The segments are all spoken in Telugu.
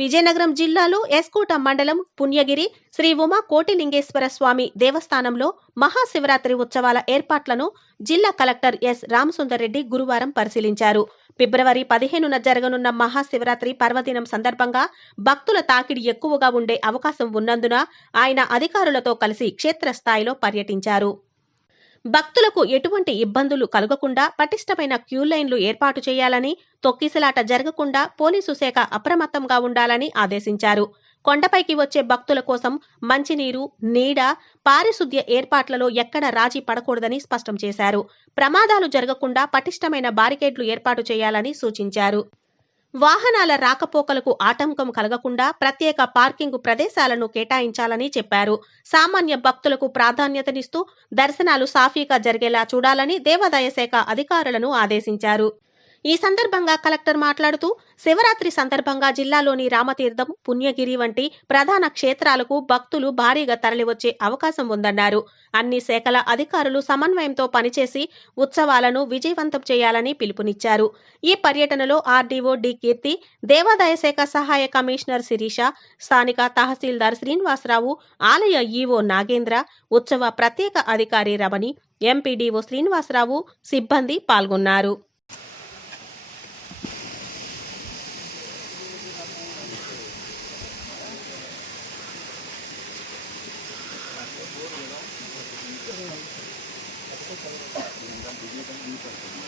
విజయనగరం జిల్లాలో ఎస్కోట మండలం పుణ్యగిరి శ్రీ ఉమా కోటిలింగేశ్వర స్వామి దేవస్థానంలో మహాశివరాత్రి ఉత్సవాల ఏర్పాట్లను జిల్లా కలెక్టర్ ఎస్. రామసుందర్ రెడ్డి గురువారం పరిశీలించారు. ఫిబ్రవరి పదిహేనున జరగనున్న మహాశివరాత్రి పర్వదినం సందర్భంగా భక్తుల తాకిడి ఎక్కువగా ఉండే అవకాశం ఉన్నందున ఆయన అధికారులతో కలిసి క్షేత్రస్థాయిలో పర్యటించారు. భక్తులకు ఎటువంటి ఇబ్బందులు కలగకుండా పటిష్టమైన క్యూ లైన్లు ఏర్పాటు చేయాలని తొక్కిసలాట జరగకుండా పోలీసు శాఖ అప్రమత్తంగా ఉండాలని ఆదేశించారు. కొండపైకి వచ్చే భక్తుల కోసం మంచినీరు నీడ పారిశుద్ధ్య ఏర్పాట్లలో ఎక్కడ రాజీ పడకూడదని స్పష్టం చేశారు. ప్రమాదాలు జరగకుండా పటిష్టమైన బారికేడ్లు ఏర్పాటు చేయాలని సూచించారు. వాహనాల రాకపోకలకు ఆటంకం కలగకుండా ప్రత్యేక పార్కింగ్ ప్రదేశాలను కేటాయించాలని చెప్పారు. సామాన్య భక్తులకు ప్రాధాన్యతనిస్తూ దర్శనాలు సాఫీగా జరిగేలా చూడాలని దేవాదాయ శాఖ అధికారులను ఆదేశించారు. ఈ సందర్భంగా కలెక్టర్ మాట్లాడుతూ శివరాత్రి సందర్భంగా జిల్లాలోని రామతీర్థం పుణ్యగిరి వంటి ప్రధాన క్షేత్రాలకు భక్తులు భారీగా తరలివచ్చే అవకాశం ఉందన్నారు. అన్ని శాఖల అధికారులు సమన్వయంతో పనిచేసి ఉత్సవాలను విజయవంతం చేయాలని పిలుపునిచ్చారు. ఈ పర్యటనలో ఆర్డీఓ డి కీర్తి దేవాదాయ శాఖ సహాయ కమిషనర్ శిరీష స్థానిక తహసీల్దార్ శ్రీనివాసరావు ఆలయ ఈవో నాగేంద్ర ఉత్సవ ప్రత్యేక అధికారి రమణి ఎంపీడీఓ శ్రీనివాసరావు సిబ్బంది పాల్గొన్నారు. वीडियो का नहीं कर सकते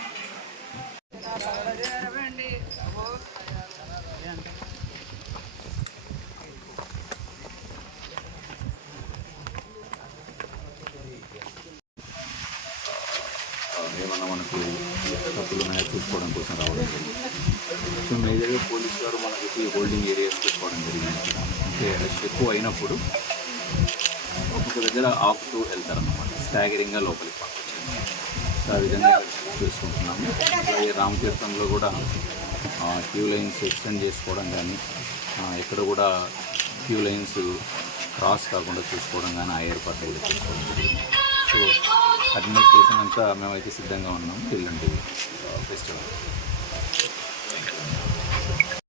ఏమన్నా మనకు తప్పులు ఉన్నాయో చూసుకోవడం కోసం రావడం జరిగింది. సో మేజర్గా పోలీస్ గారు మనకి హోల్డింగ్ ఏరియాస్ పెట్టుకోవడం జరిగింది. అంటే ఎక్కువ అయినప్పుడు ఒక్కొక్క దగ్గర ఆపుతూ వెళ్తారన్నమాట. స్టాగరింగ్గా లోపలికి పంపించారు సో ఆ విధంగా చూసుకుంటున్నాము. అలాగే రామతీర్థంలో కూడా క్యూ లైన్స్ ఎక్స్టెండ్ చేసుకోవడం కానీ ఎక్కడ కూడా క్యూ లైన్స్ క్రాస్ కాకుండా చూసుకోవడం కానీ ఆ ఏర్పాట్లు కూడా జరిగింది. సో అడ్మినిస్ట్రేషన్ అంతా మేమైతే సిద్ధంగా ఉన్నాము ఎల్లుండి ఫెస్టివల్